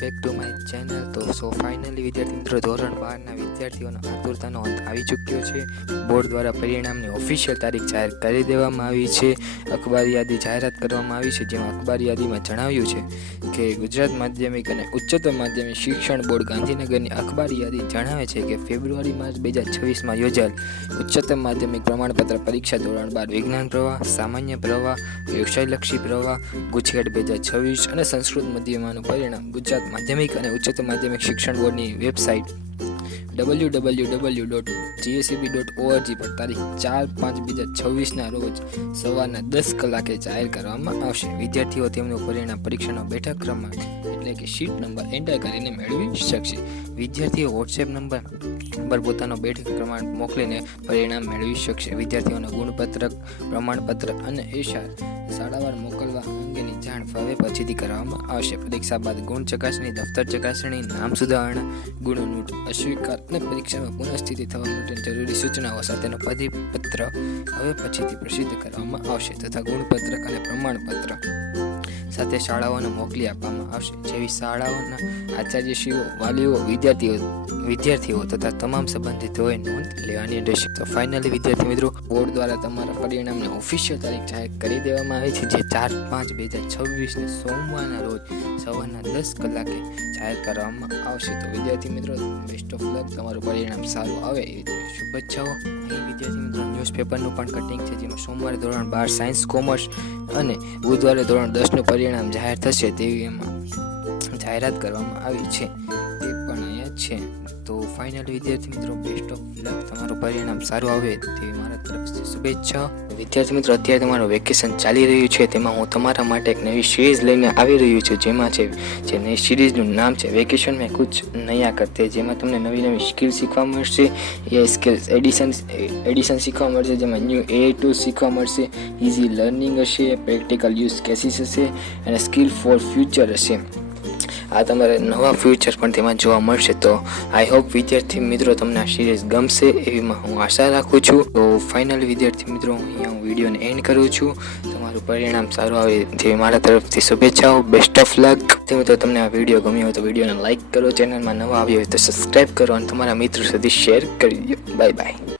Back to my channel. તો finally વિદ્યાર્થી મિત્રો ધોરણ 12ના વિદ્યાર્થીઓનો આતુરતાનો અંત આવી ચૂક્યો છે. બોર્ડ દ્વારા પરિણામની ઓફિશિયલ તારીખ જાહેર કરી દેવામાં આવી છે. અખબારી યાદી જાહેરાત કરવામાં આવી છે, જેમાં અખબારી યાદીમાં જણાવ્યું છે કે ગુજરાત માધ્યમિક અને ઉચ્ચતર માધ્યમિક શિક્ષણ બોર્ડ ગાંધીનગરની અખબારી યાદી જણાવે છે કે ફેબ્રુઆરી માર્ચ 2026માં યોજાયેલ ઉચ્ચતર માધ્યમિક પ્રમાણપત્ર પરીક્ષા ધોરણ 12 વિજ્ઞાન પ્રવાહ, સામાન્ય પ્રવાહ, વ્યવસાયલક્ષી પ્રવાહ, ગુજકેટ 2026 અને સંસ્કૃત મધ્યમાનું પરિણામ ગુજરાત માધ્યમિક અને ઉચ્ચતર માધ્યમિક શિક્ષણ બોર્ડની વેબસાઇટ www.gseb.org પર તારીખ 4/5/2026ના રોજ સવારના 10 કલાકે જાહેર કરવામાં આવશે. વિદ્યાર્થીઓ તેમનું પરિણામ પરીક્ષાનો બેઠક ક્રમાંક એટલે કે શીટ નંબર એન્ટર કરીને મેળવી શકશે. વિદ્યાર્થીઓ વોટ્સએપ નંબર પર પોતાનો બેઠક ક્રમાંક મોકલીને પરિણામ મેળવી શકશે. વિદ્યાર્થીઓને ગુણપત્રક, પ્રમાણપત્ર અને એશાર શાળાવાર મોકલવા અંગેની જાણ હવે પછીથી કરવામાં આવશે. પરીક્ષા બાદ ગુણ ચકાસણી, દફતર ચકાસણી, નામ સુધારણા, ગુણનોટ અસ્વીકાર અને પરીક્ષામાં પુનઃસ્થિતિ થવા માટે જરૂરી સૂચનાઓ સાથેનો પરિપત્ર હવે પછીથી પ્રસિદ્ધ કરવામાં આવશે તથા ગુણપત્રક અને પ્રમાણપત્ર સાથે શાળાઓને મોકલી આપવામાં આવશે. જેવી શાળાઓના આચાર્યશ્રીઓ, વાલીઓ, વિદ્યાર્થીઓ તથા તમામ સંબંધિતોએ નોંધ લેવાની રહેશે. તો ફાઇનલી વિદ્યાર્થી મિત્રો, બોર્ડ દ્વારા તમારા પરિણામની ઓફિશિયલ તારીખ જાહેર કરી દેવામાં આવી છે, જે 4/5/2026ને સોમવારના રોજ સવારના 10 કલાકે જાહેર કરવામાં આવશે. તો વિદ્યાર્થી મિત્રો, બેસ્ટ ઓફ લક, તમારું પરિણામ સારું આવે એવી શુભેચ્છાઓ. અહીં વિદ્યાર્થી મિત્રો ન્યૂઝપેપરનું પણ કટિંગ છે, જેમાં સોમવારે ધોરણ 12 સાયન્સ કોમર્સ અને બુધવારે ધોરણ 10નું પરિણામ જાહેર થશે તેવી એમાં જાહેરાત કરવામાં આવી છે. તે પણ અહીંયા છે. તો ફાઇનલી વિદ્યાર્થી મિત્રો, બેસ્ટ ઓફ લક, તમારું પરિણામ સારું આવે તેવી મારા તરફથી શુભેચ્છા. વિદ્યાર્થી મિત્રો, અત્યારે તમારું વેકેશન ચાલી રહ્યું છે, તેમાં હું તમારા માટે એક નવી સિરીઝ લઈને આવી રહ્યું છું, જેમાં છે જે નવી સિરીઝનું નામ છે વેકેશન મેં કુછ નયા કરતે. જેમાં તમને નવી સ્કિલ શીખવા મળશે, એ સ્કિલ્સ એડિશન શીખવા મળશે, જેમાં ન્યૂ AI ટૂલ્સ શીખવા મળશે, ઇઝી લર્નિંગ હશે, પ્રેક્ટિકલ યુઝ કેસીસ હશે અને સ્કિલ ફોર ફ્યુચર હશે. આ તમારે નવા ફ્યુચર પણ તેમાં જોવા મળશે. તો આઈ હોપ વિદ્યાર્થી મિત્રો તમને આ સિરીઝ ગમશે એવીમાં હું આશા રાખું છું. તો ફાઇનલી વિદ્યાર્થી મિત્રો, અહીંયા હું વિડીયોને એન્ડ કરું છું. તમારું પરિણામ સારું આવે તેવી મારા તરફથી શુભેચ્છાઓ. Best of luck. મિત્રો, તમને આ વિડીયો ગમ્યો હોય તો વિડીયોને લાઇક કરો, ચેનલમાં નવા આવ્યો હોય તો સબસ્ક્રાઈબ કરો અને તમારા મિત્રો સુધી શેર કરી દો. Bye bye.